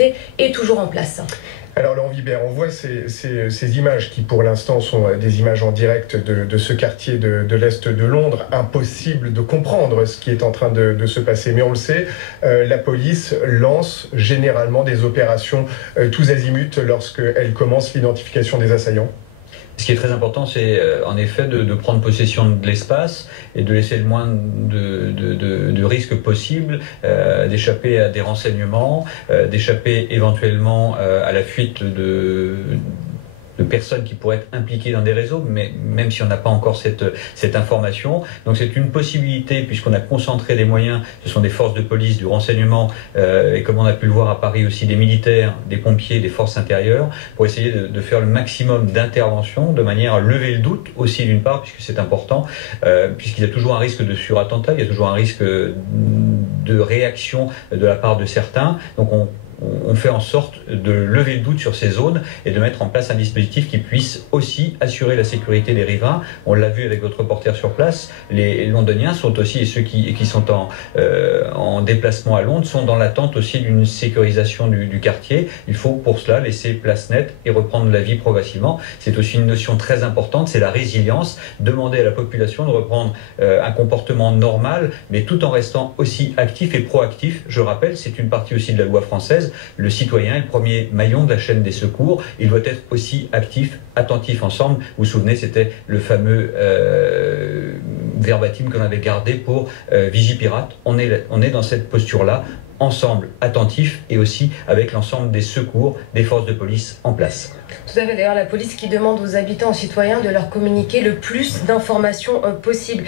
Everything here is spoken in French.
est toujours en place. Alors Laurent Vibert, on voit ces images qui pour l'instant sont des images en direct de ce quartier de l'Est de Londres. Impossible de comprendre ce qui est en train de se passer. Mais on le sait, la police lance généralement des opérations tous azimuts lorsqu'elle commence l'identification des assaillants. Ce qui est très important, c'est en effet de prendre possession de l'espace et de laisser le moins de risques possible, d'échapper à des renseignements, d'échapper éventuellement à la fuite de personnes qui pourraient être impliquées dans des réseaux, mais même si on n'a pas encore cette information. Donc c'est une possibilité, puisqu'on a concentré des moyens, ce sont des forces de police, du renseignement, et comme on a pu le voir à Paris aussi, des militaires, des pompiers, des forces intérieures, pour essayer de faire le maximum d'interventions, de manière à lever le doute aussi d'une part, puisque c'est important, puisqu'il y a toujours un risque de surattentat, il y a toujours un risque de réaction de la part de certains. Donc on fait en sorte de lever le doute sur ces zones et de mettre en place un dispositif qui puisse aussi assurer la sécurité des riverains. On l'a vu avec votre reporter sur place, les Londoniens sont aussi, et ceux qui sont en déplacement à Londres, sont dans l'attente aussi d'une sécurisation du quartier. Il faut pour cela laisser place nette et reprendre la vie progressivement. C'est aussi une notion très importante, c'est la résilience. Demander à la population de reprendre un comportement normal, mais tout en restant aussi actif et proactif. Je rappelle, c'est une partie aussi de la loi française. Le citoyen est le premier maillon de la chaîne des secours. Il doit être aussi actif, attentif ensemble. Vous vous souvenez, c'était le fameux verbatim qu'on avait gardé pour Vigipirate. On est dans cette posture-là, ensemble, attentifs, et aussi avec l'ensemble des secours, des forces de police en place. Tout à fait. D'ailleurs, la police qui demande aux habitants, aux citoyens de leur communiquer le plus d'informations possible.